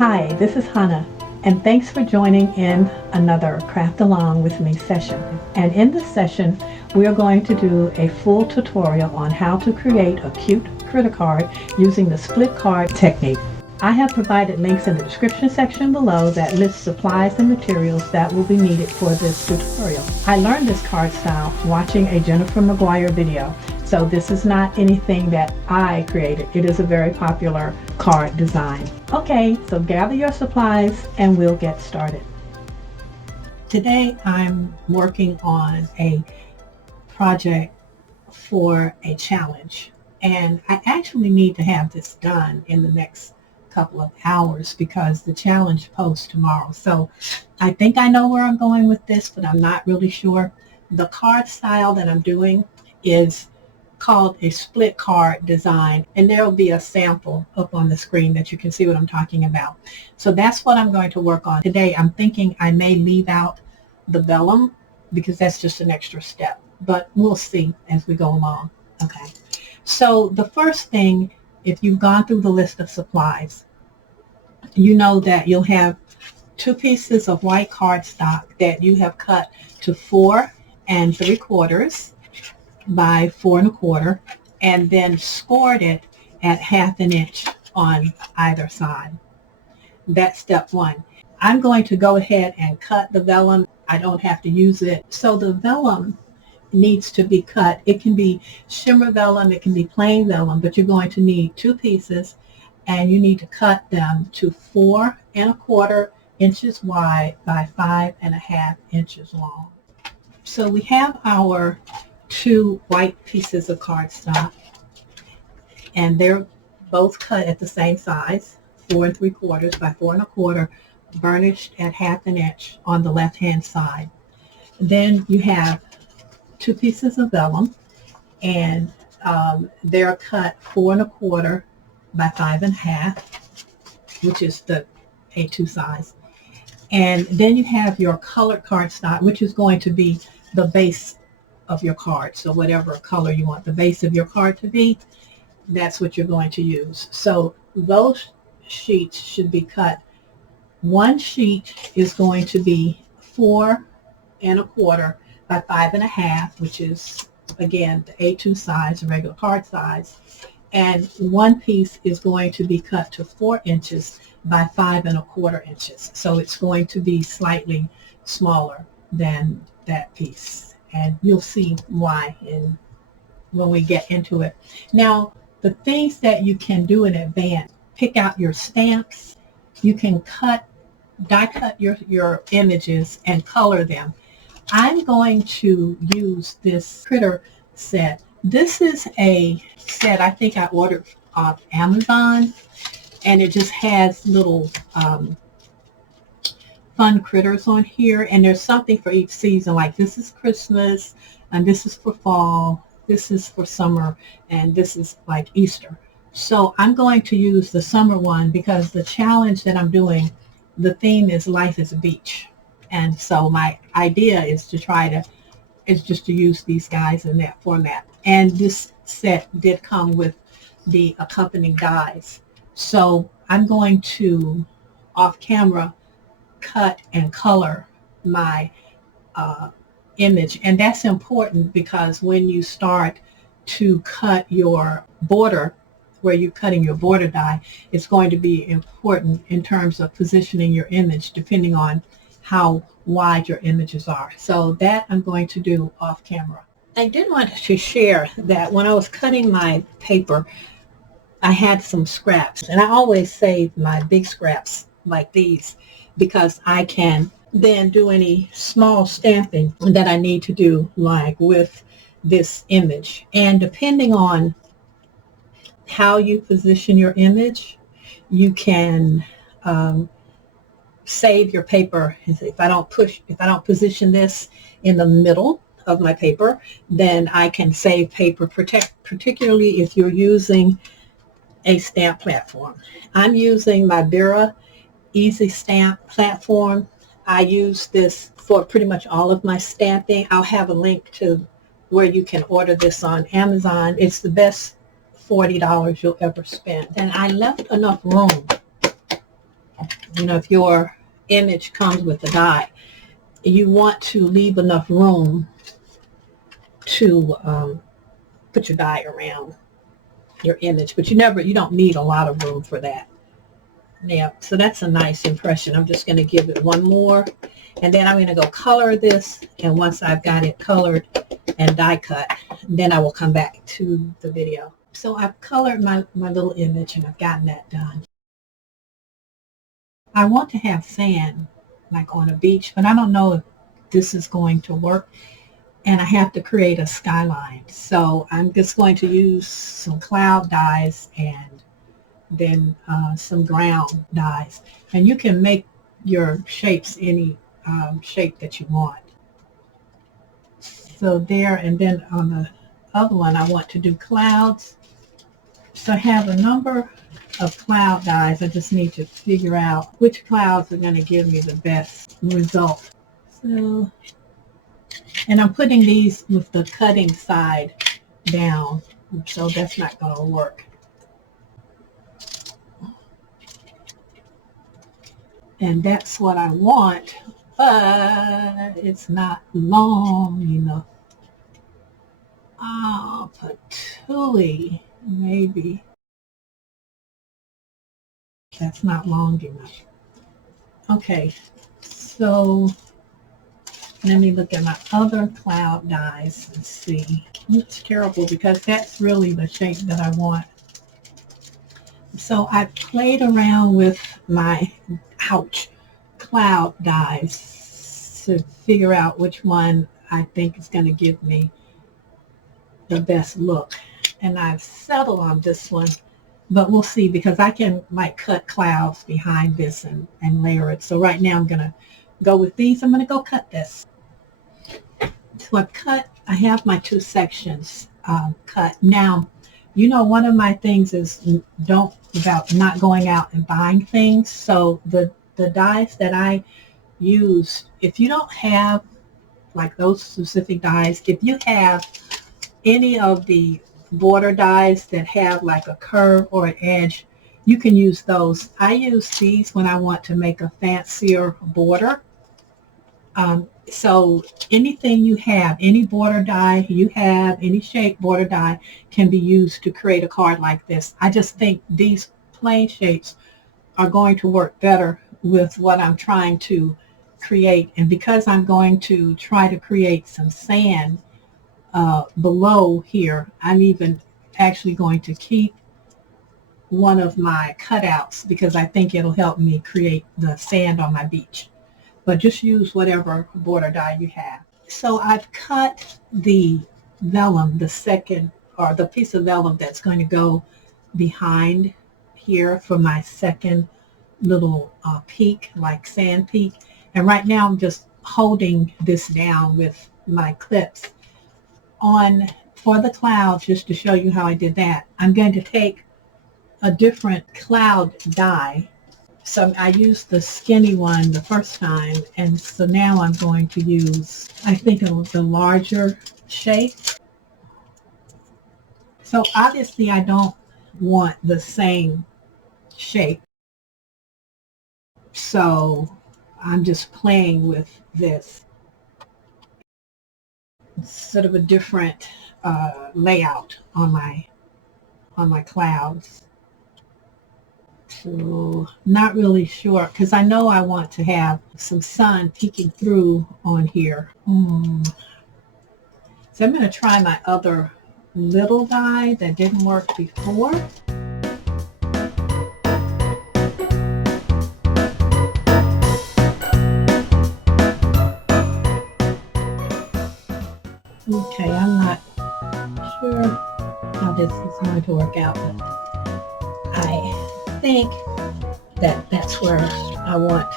Hi, this is Hannah, and thanks for joining in another Craft Along with Me session. And in this session, we are going to do a full tutorial on how to create a cute critter card using the split card technique. I have provided links in the description section below that lists supplies and materials that will be needed for this tutorial. I learned this card style watching a Jennifer McGuire video, so this is not anything that I created. It is a very popular card design. Okay, so gather your supplies and we'll get started. Today I'm working on a project for a challenge, and I actually need to have this done in the next couple of hours because the challenge posts tomorrow. So I think I know where I'm going with this, but I'm not really sure. The card style that I'm doing is called a split card design, and there will be a sample up on the screen that you can see what I'm talking about. So that's what I'm going to work on today. I'm thinking I may leave out the vellum because that's just an extra step, but we'll see as we go along. Okay, so the first thing, if you've gone through the list of supplies, you know that you'll have 2 pieces of white cardstock that you have cut to 4 3/4 by 4 1/4, and then scored it at 1/2 inch on either side. That's step 1. I'm going to go ahead and cut the vellum. I don't have to use it. So the vellum needs to be cut. It can be shimmer vellum, it can be plain vellum, but you're going to need 2 pieces, and you need to cut them to 4 1/4 inches wide by 5 1/2 inches long. So we have our 2 white pieces of cardstock, and they're both cut at the same size, 4 3/4 by 4 1/4, burnished at 1/2 inch on the left hand side. Then you have 2 pieces of vellum, and they're cut 4 1/4 by 5 1/2, which is the A2 size. And then you have your colored cardstock, which is going to be the base of your card. So whatever color you want the base of your card to be, that's what you're going to use. So those sheets should be cut. One sheet is going to be 4 1/4 by 5 1/2, which is, again, the A2 size, the regular card size. And one piece is going to be cut to 4 inches by 5 1/4 inches. So it's going to be slightly smaller than that piece. And you'll see why when we get into it. Now, the things that you can do in advance, pick out your stamps. You can die cut your images and color them. I'm going to use this critter set. This is a set I think I ordered off Amazon, and it just has little fun critters on here, and there's something for each season. Like this is Christmas, and this is for fall, this is for summer, and this is like Easter. So I'm going to use the summer one because the challenge that I'm doing, the theme is Life is a Beach. And so my idea is just to use these guys in that format. And this set did come with the accompanying dies. So I'm going to, off camera, cut and color my image. And that's important because when you start to cut your border, where you're cutting your border die, it's going to be important in terms of positioning your image depending on how wide your images are. So that I'm going to do off camera. I did want to share that when I was cutting my paper, I had some scraps, and I always save my big scraps like these because I can then do any small stamping that I need to do, like with this image. And depending on how you position your image, you can save your paper. If I don't position this in the middle of my paper, then I can save paper, particularly if you're using a stamp platform. I'm using my Vera Easy Stamp platform. I use this for pretty much all of my stamping. I'll have a link to where you can order this on Amazon. It's the best $40 you'll ever spend. And I left enough room You know, if your image comes with the die, you want to leave enough room to put your die around your image, but you don't need a lot of room for that. Yeah, so that's a nice impression. I'm just going to give it one more, and then I'm going to go color this, and once I've got it colored and die cut, then I will come back to the video. So I've colored my little image, and I've gotten that done. I want to have sand, like on a beach, but I don't know if this is going to work, and I have to create a skyline. So I'm just going to use some cloud dyes and then some ground dyes, and you can make your shapes any shape that you want. So there, and then on the other one I want to do clouds. So I have a number of cloud dyes. I just need to figure out which clouds are going to give me the best result. So, and I'm putting these with the cutting side down, so that's not going to work. And that's what I want, but it's not long enough. Oh, patooey, maybe. That's not long enough. Okay, so let me look at my other cloud dyes and see. It's terrible because that's really the shape that I want. So I played around with my cloud dyes to figure out which one I think is going to give me the best look. And I've settled on this one, but we'll see, because I can like cut clouds behind this and layer it. So right now I'm going to go with these. I'm going to go cut this. So I have my two sections cut. Now, you know, one of my things is about not going out and buying things. So the dyes that I use, if you don't have like those specific dyes, if you have any of the border dyes that have like a curve or an edge, you can use those. I use these when I want to make a fancier border. So anything you have, any border die you have, any shape border die can be used to create a card like this. I just think these plain shapes are going to work better with what I'm trying to create. And because I'm going to try to create some sand below here, I'm even actually going to keep one of my cutouts because I think it'll help me create the sand on my beach. But just use whatever border die you have. So I've cut the vellum, the piece of vellum that's going to go behind here for my second little peak, like sand peak. And right now I'm just holding this down with my clips. For the clouds, just to show you how I did that, I'm going to take a different cloud die. So I used the skinny one the first time, and so now I'm going to use, I think, the larger shape. So obviously I don't want the same shape, so I'm just playing with this. It's sort of a different layout on my clouds. So not really sure, because I know I want to have some sun peeking through on here. So I'm going to try my other little die that didn't work before. Okay, I'm not sure how this is going to work out, but I think that's where I want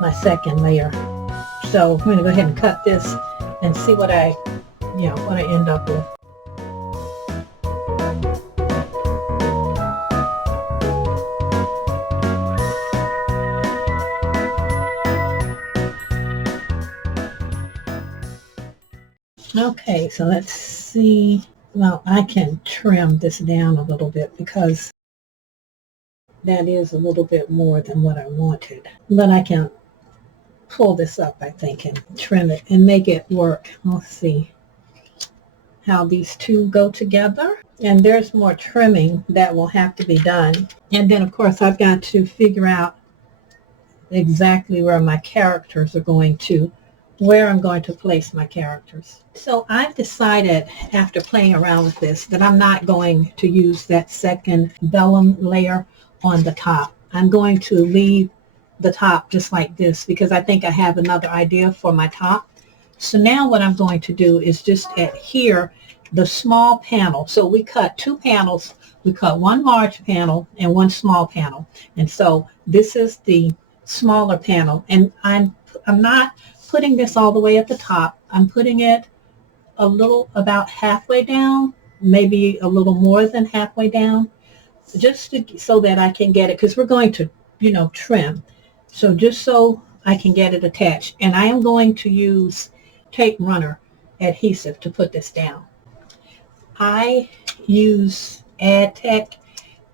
my second layer. So I'm going to go ahead and cut this and see what I end up with. Okay, so let's see. Well, I can trim this down a little bit because That is a little bit more than what I wanted. But I can pull this up, I think, and trim it and make it work. Let's see how these two go together. And there's more trimming that will have to be done. And then, of course, I've got to figure out exactly where my characters are going to, where I'm going to place my characters. So I've decided, after playing around with this, that I'm not going to use that second vellum layer on the top. I'm going to leave the top just like this because I think I have another idea for my top. So now what I'm going to do is just adhere the small panel. So we cut two panels. We cut one large panel and one small panel. And so this is the smaller panel. And I'm not putting this all the way at the top. I'm putting it a little, about halfway down, maybe a little more than halfway down, just so that I can get it, because we're going to, trim. So just so I can get it attached. And I am going to use tape runner adhesive to put this down. I use AdTech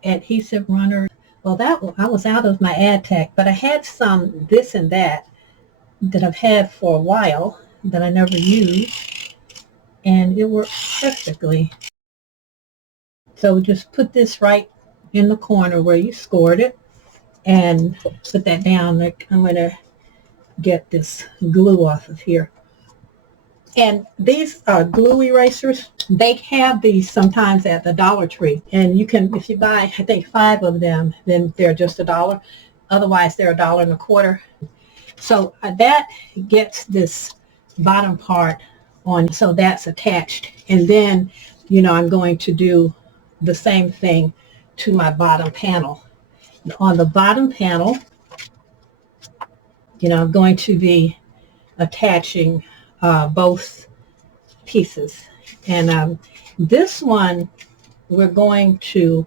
adhesive runner. Well, I was out of my AdTech, but I had some this and that I've had for a while that I never used, and it worked perfectly. So just put this right in the corner where you scored it and put that down. I'm going to get this glue off of here. And these are glue erasers. They have these sometimes at the Dollar Tree. And you can, if you buy, I think 5 of them, then they're just $1. Otherwise, they're $1.25. So that gets this bottom part on, so that's attached. And then, I'm going to do the same thing to my bottom panel. On the bottom panel, I'm going to be attaching both pieces. And this one, we're going to,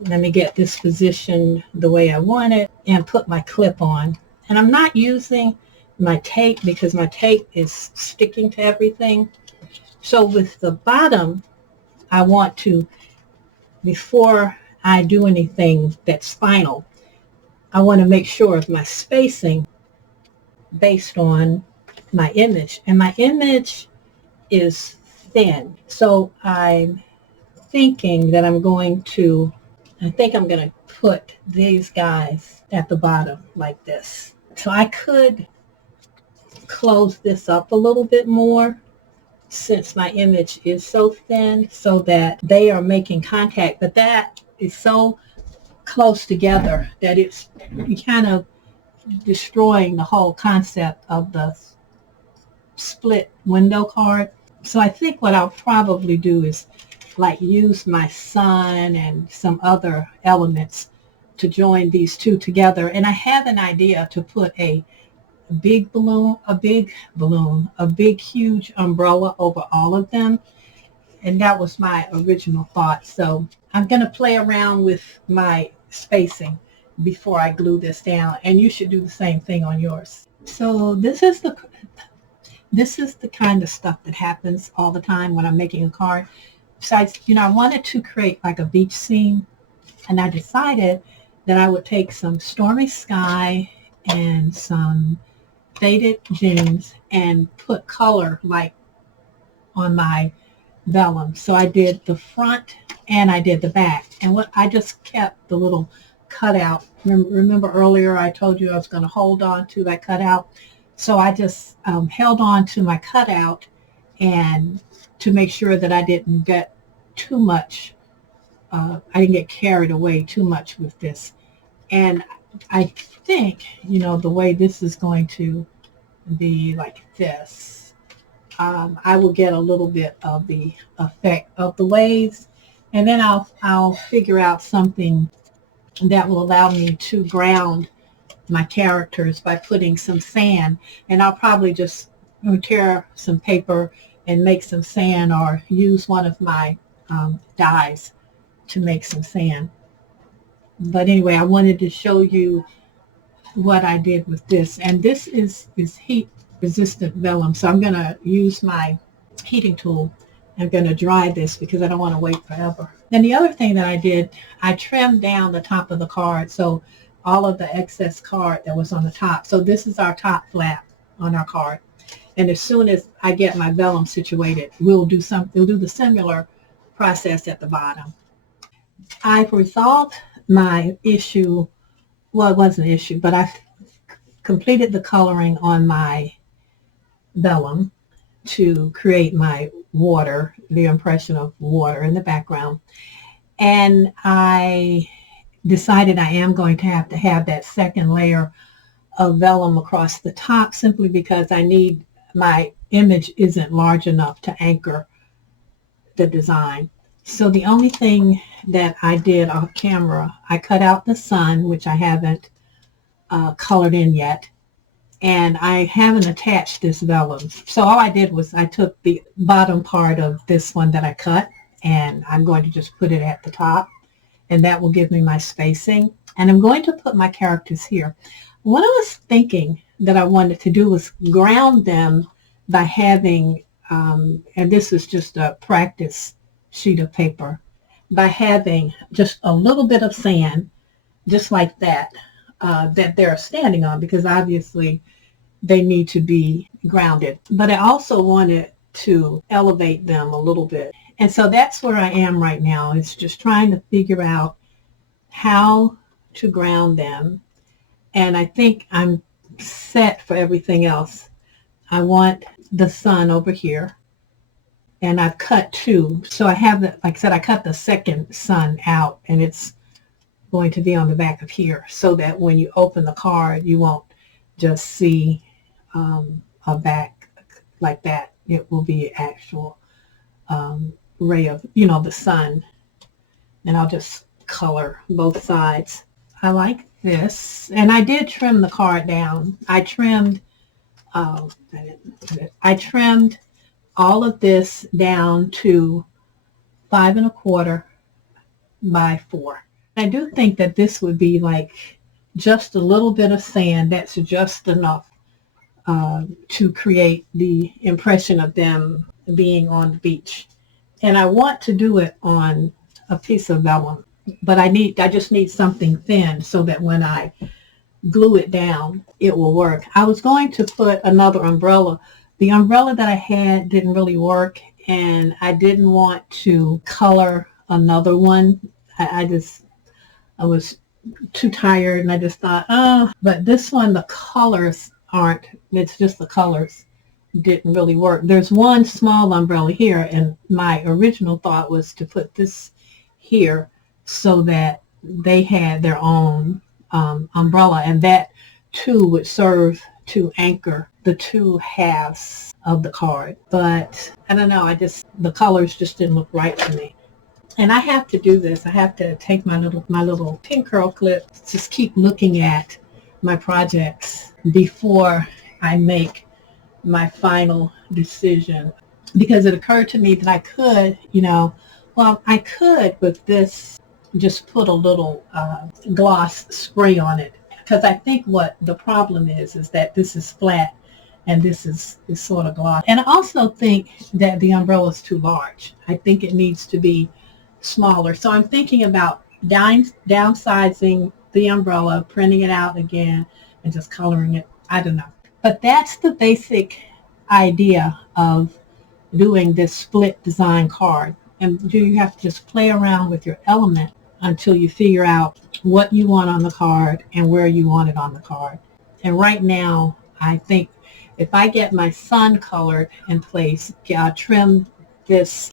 let me get this positioned the way I want it and put my clip on. And I'm not using my tape because my tape is sticking to everything. So with the bottom, I want to, before I do anything that's final, I want to make sure of my spacing based on my image. And my image is thin. So I'm thinking that I'm going to put these guys at the bottom like this. So I could close this up a little bit more since my image is so thin so that they are making contact, but that is so close together that it's kind of destroying the whole concept of the split window card. So I think what I'll probably do is use my sun and some other elements to join these two together. And I have an idea to put a big huge umbrella over all of them. And that was my original thought. So I'm going to play around with my spacing before I glue this down. And you should do the same thing on yours. So this is the kind of stuff that happens all the time when I'm making a card. Besides, I wanted to create like a beach scene, and I decided that I would take some stormy sky and some faded jeans and put color on my vellum. So I did the front and I did the back, and I just kept the little cutout. Remember earlier I told you I was going to hold on to that cutout. So I just held on to my cutout and to make sure that I didn't get too much, I didn't get carried away too much with this. And I think, the way this is going to be like this, I will get a little bit of the effect of the waves, and then I'll figure out something that will allow me to ground my characters by putting some sand. And I'll probably just tear some paper and make some sand, or use one of my dyes to make some sand. But anyway, I wanted to show you what I did with this. And this is heat resistant vellum. So I'm going to use my heating tool I'm going to dry this because I don't want to wait forever. Then the other thing that I did, I trimmed down the top of the card, so all of the excess card that was on the top. So this is our top flap on our card. And as soon as I get my vellum situated, we'll do the similar process at the bottom. I've resolved my issue. Well, it wasn't an issue, but I completed the coloring on my vellum to create my water, the impression of water in the background. And I decided I am going to have that second layer of vellum across the top, simply because my image isn't large enough to anchor the design. So the only thing that I did off camera, I cut out the sun, which I haven't colored in yet, and I haven't attached this vellum. So all I did was I took the bottom part of this one that I cut, and I'm going to just put it at the top, and that will give me my spacing. And I'm going to put my characters here. What I was thinking that I wanted to do was ground them by having, and this is just a practice sheet of paper, by having just a little bit of sand, just like that, that they're standing on, because obviously they need to be grounded. But I also wanted to elevate them a little bit. And so that's where I am right now. It's just trying to figure out how to ground them. And I think I'm set for everything else. I want the sun over here. And I've cut two. So I have, like I said, I cut the second sun out, and it's going to be on the back of here, so that when you open the card, you won't just see a back like that. It will be actual ray of, the sun. And I'll just color both sides. I like this. And I did trim the card down. I trimmed all of this down to 5 1/4 by 4. I do think that this would be like just a little bit of sand. That's just enough to create the impression of them being on the beach. And I want to do it on a piece of vellum, but I just need something thin so that when I glue it down, it will work. I was going to put another umbrella. The umbrella that I had didn't really work, and I didn't want to color another one. I was too tired, and I just thought, but this one, the colors it's just the colors didn't really work. There's one small umbrella here, and my original thought was to put this here so that they had their own umbrella, and that too would serve to anchor the two halves of the card. But I don't know, the colors just didn't look right to me. And I have to do this. I have to take my little pin curl clip, just keep looking at my projects before I make my final decision, because it occurred to me that I could, I could with this just put a little gloss spray on it, because I think what the problem is that this is flat and this is sort of gloss. And I also think that the umbrella is too large. I think it needs to be smaller. So I'm thinking about downsizing the umbrella, printing it out again, and just coloring it. I don't know. But that's the basic idea of doing this split design card. And you have to just play around with your element until you figure out what you want on the card and where you want it on the card. And right now, I think if I get my sun colored in place, trim this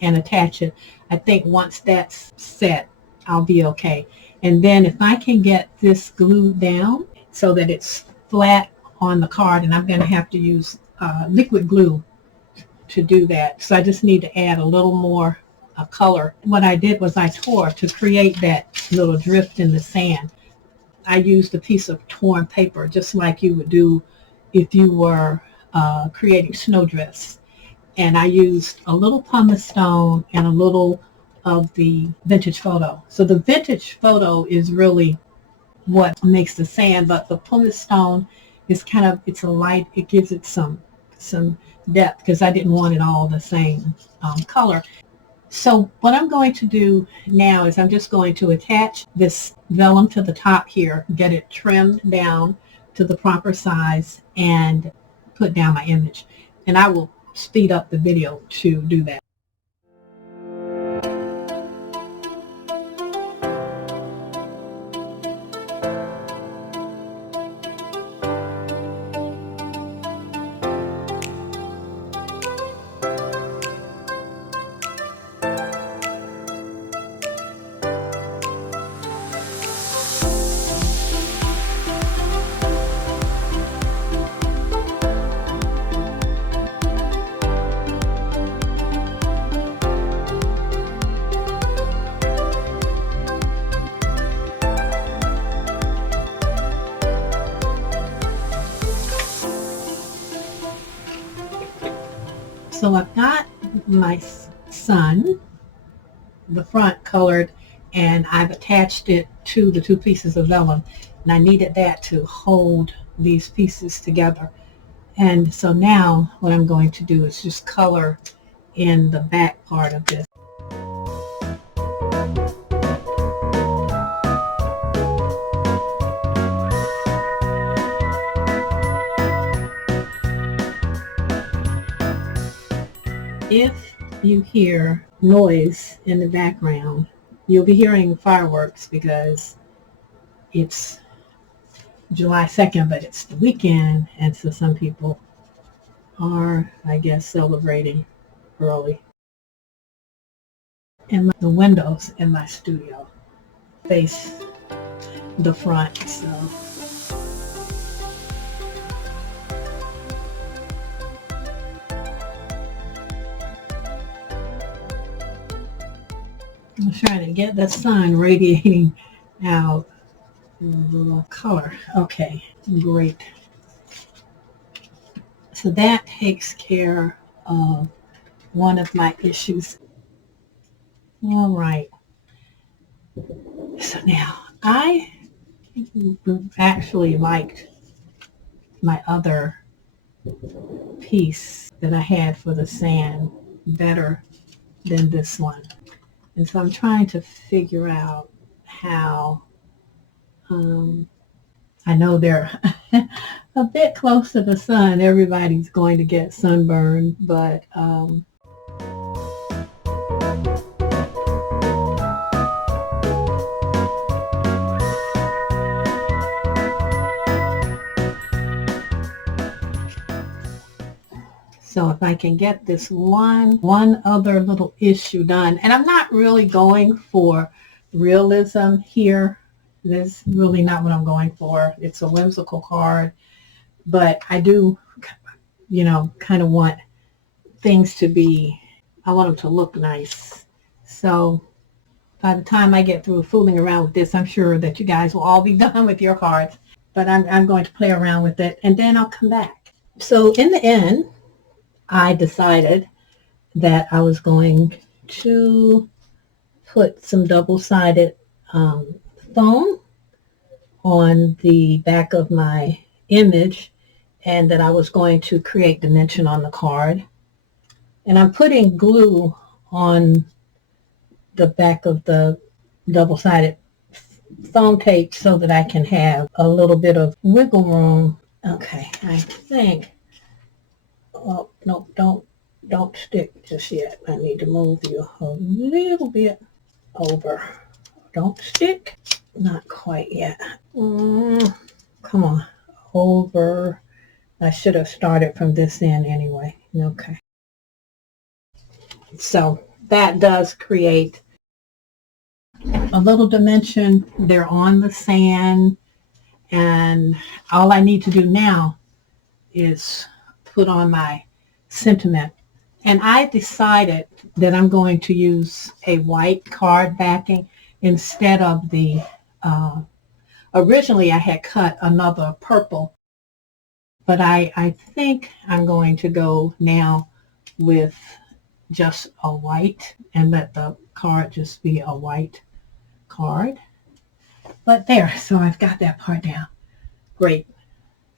and attach it, I think once that's set, I'll be okay. And then if I can get this glued down so that it's flat on the card, and I'm going to have to use liquid glue to do that. So I just need to add a little more color. What I did was I tore to create that little drift in the sand. I used a piece of torn paper, just like you would do if you were creating snowdrifts. And I used a little pumice stone and a little of the vintage photo. So the vintage photo is really what makes the sand, but the pumice stone is it's a light, it gives it some some depth because I didn't want it all the same color. So what I'm going to do now is I'm just going to attach this vellum to the top here, get it trimmed down to the proper size, and put down my image. And I will speed up the video to do that. So I've got my sun, the front colored, and I've attached it to the two pieces of vellum, and I needed that to hold these pieces together. And so now what I'm going to do is just color in the back part of this. If you hear noise in the background, you'll be hearing fireworks because it's July 2nd, but it's the weekend, and so some people are, I guess, celebrating early. And the windows in my studio face the front, so I'm trying to get the sun radiating out in a little color. Okay, great. So that takes care of one of my issues. All right. So now I actually liked my other piece that I had for the sand better than this one. And so I'm trying to figure out how, I know they're a bit close to the sun. Everybody's going to get sunburned, but so if I can get this one other little issue done, and I'm not really going for realism here. That's really not what I'm going for. It's a whimsical card, but I do, kind of want things to be, I want them to look nice. So by the time I get through fooling around with this, I'm sure that you guys will all be done with your cards, but I'm going to play around with it, and then I'll come back. So in the end, I decided that I was going to put some double-sided foam on the back of my image, and that I was going to create dimension on the card. And I'm putting glue on the back of the double-sided foam tape so that I can have a little bit of wiggle room. Okay, I think, oh, no, don't stick just yet. I need to move you a little bit over. Don't stick. Not quite yet. Come on. Over. I should have started from this end anyway. Okay. So that does create a little dimension. They're on the sand, and all I need to do now is put on my sentiment. And I decided that I'm going to use a white card backing instead of the, originally I had cut another purple, but I think I'm going to go now with just a white and let the card just be a white card. But there, so I've got that part down. Great.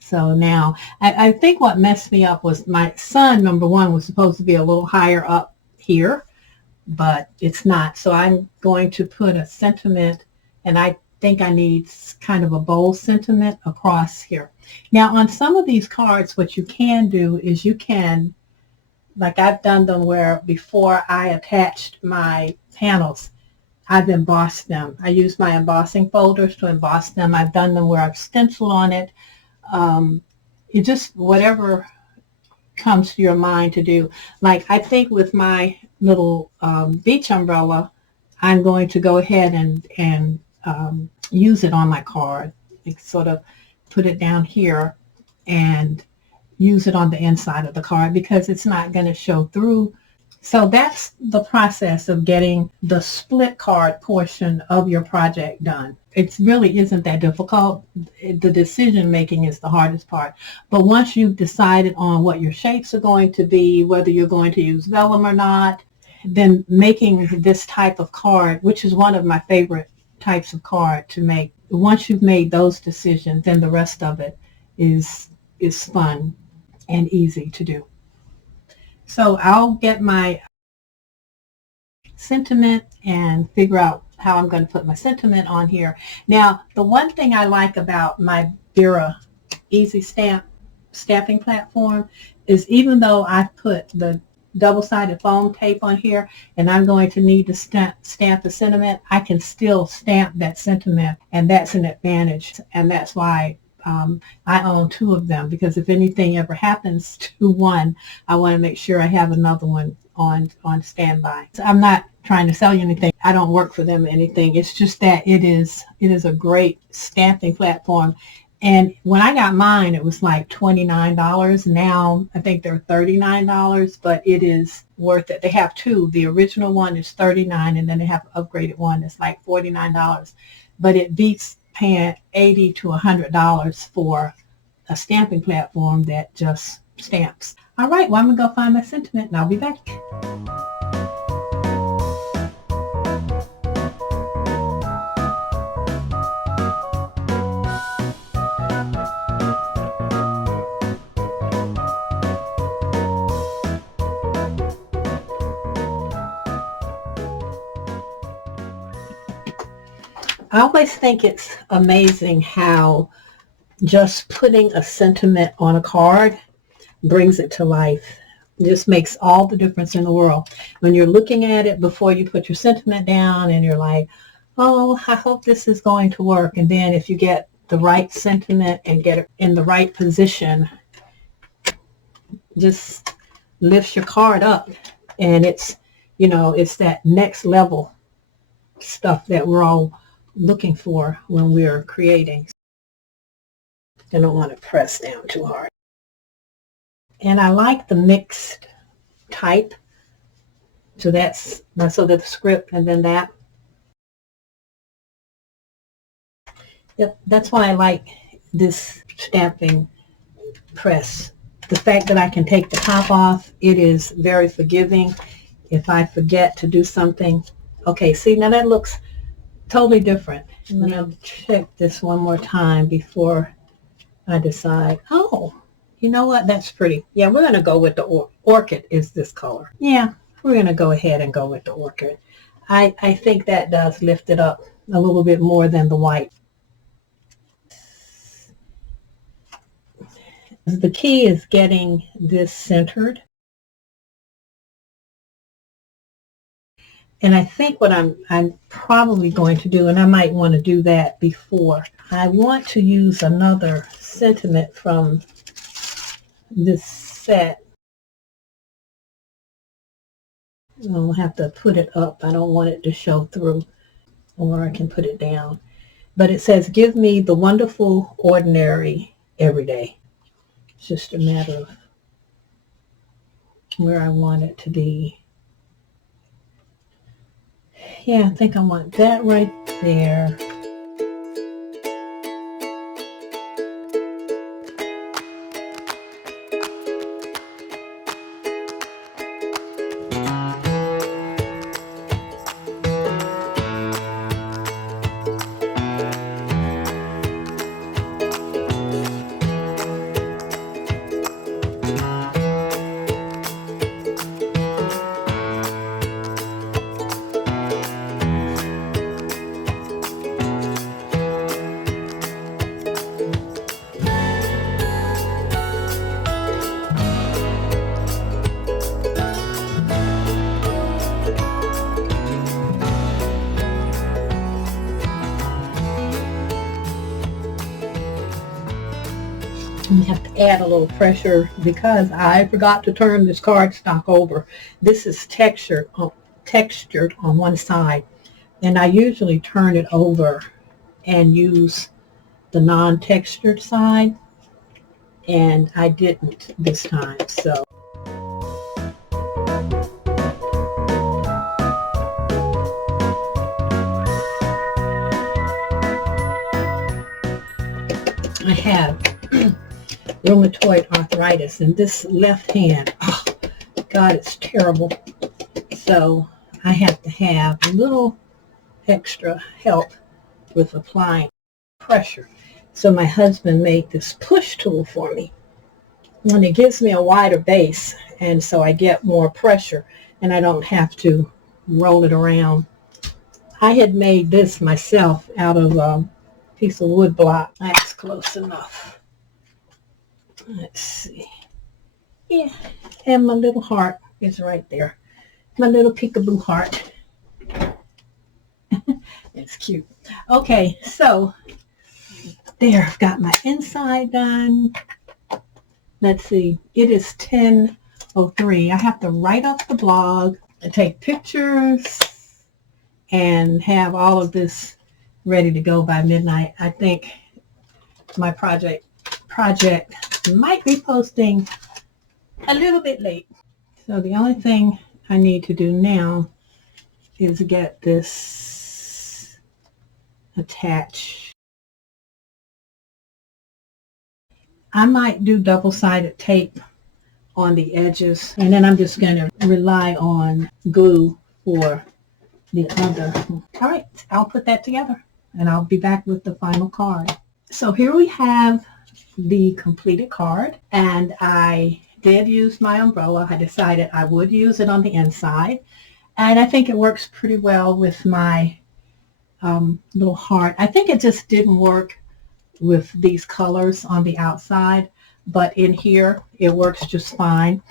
So now, I think what messed me up was my sun, number one, was supposed to be a little higher up here, but it's not. So I'm going to put a sentiment, and I think I need kind of a bold sentiment across here. Now, on some of these cards, what you can do is you can, like I've done them where before I attached my panels, I've embossed them. I use my embossing folders to emboss them. I've done them where I've stenciled on it. You just, whatever comes to your mind to do. Like I think with my little beach umbrella, I'm going to go ahead and use it on my card. Like sort of put it down here and use it on the inside of the card because it's not going to show through. So that's the process of getting the split card portion of your project done. It really isn't that difficult. The decision making is the hardest part. But once you've decided on what your shapes are going to be, whether you're going to use vellum or not, then making this type of card, which is one of my favorite types of card to make, once you've made those decisions, then the rest of it is fun and easy to do. So I'll get my sentiment and figure out how I'm going to put my sentiment on here. Now, the one thing I like about my Vera Easy stamping platform is even though I've put the double-sided foam tape on here and I'm going to need to stamp the sentiment, I can still stamp that sentiment, and that's an advantage, and that's why I own two of them, because if anything ever happens to one, I want to make sure I have another one on standby. So I'm not trying to sell you anything. I don't work for them or anything. It's just that it is a great stamping platform. And when I got mine, it was like $29. Now I think they're $39, but it is worth it. They have two. The original one is $39, and then they have an upgraded one that's like $49. But it beats paying $80 to $100 for a stamping platform that just stamps. All right, well, I'm going to go find my sentiment, and I'll be back. I always think it's amazing how just putting a sentiment on a card brings it to life. It just makes all the difference in the world. When you're looking at it before you put your sentiment down and you're like, oh, I hope this is going to work. And then if you get the right sentiment and get it in the right position, just lifts your card up. And it's, it's that next level stuff that we're all looking for when we're creating. I don't want to press down too hard. And I like the mixed type. So that's the script and then that. Yep, that's why I like this stamping press. The fact that I can take the top off, it is very forgiving. If I forget to do something, okay, see, now that looks totally different. I'm going to check this one more time before I decide. Oh, you know what? That's pretty. Yeah, we're going to go with the orchid is this color. Yeah, we're going to go ahead and go with the orchid. I think that does lift it up a little bit more than the white. The key is getting this centered. And I think what I'm probably going to do, and I might want to do that before, I want to use another sentiment from this set. I'll have to put it up. I don't want it to show through, or I can put it down. But it says, give me the wonderful, ordinary, everyday. It's just a matter of where I want it to be. Yeah, I think I want that right there. You have to add a little pressure because I forgot to turn this cardstock over. This is textured on one side, and I usually turn it over and use the non-textured side, and I didn't this time. So I have rheumatoid arthritis, and this left hand, oh God, it's terrible. So I have to have a little extra help with applying pressure. So my husband made this push tool for me, and it gives me a wider base, and so I get more pressure and I don't have to roll it around. I had made this myself out of a piece of wood block. That's close enough. Let's see. Yeah, and my little heart is right there. My little peekaboo heart. It's cute. Okay, so there, I've got my inside done. Let's see, it is 10:03. I have to write up the blog and take pictures and have all of this ready to go by midnight. I think my project might be posting a little bit late. So the only thing I need to do now is get this attached. I might do double-sided tape on the edges, and then I'm just going to rely on glue for the other. All right, I'll put that together, and I'll be back with the final card. So here we have the completed card, and I did use my umbrella. I decided I would use it on the inside, and I think it works pretty well with my little heart. I think it just didn't work with these colors on the outside, but in here it works just fine.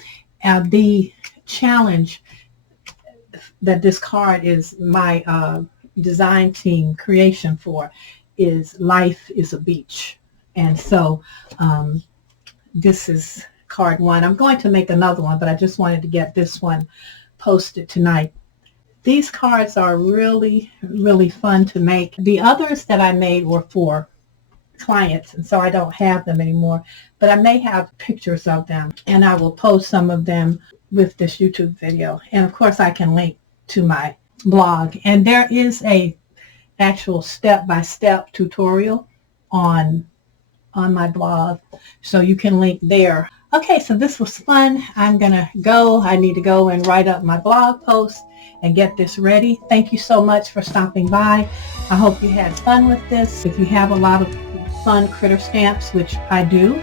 The challenge that this card is my design team creation for is Life is a Beach, and so this is card one. I'm going to make another one, but I just wanted to get this one posted tonight. These cards are really, really fun to make. The others that I made were for clients, and so I don't have them anymore, but I may have pictures of them, and I will post some of them with this YouTube video. And of course I can link to my blog, and there is a actual step-by-step tutorial on my blog, so you can link there. Okay, so this was fun. I'm gonna go. I need to go and write up my blog post and get this ready. Thank you so much for stopping by. I hope you had fun with this. If you have a lot of fun critter stamps, which I do,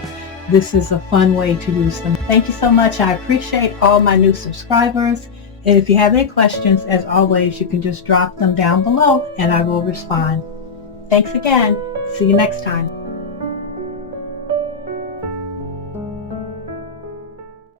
this is a fun way to use them. Thank you so much. I appreciate all my new subscribers. And if you have any questions, as always, you can just drop them down below and I will respond. Thanks again. See you next time.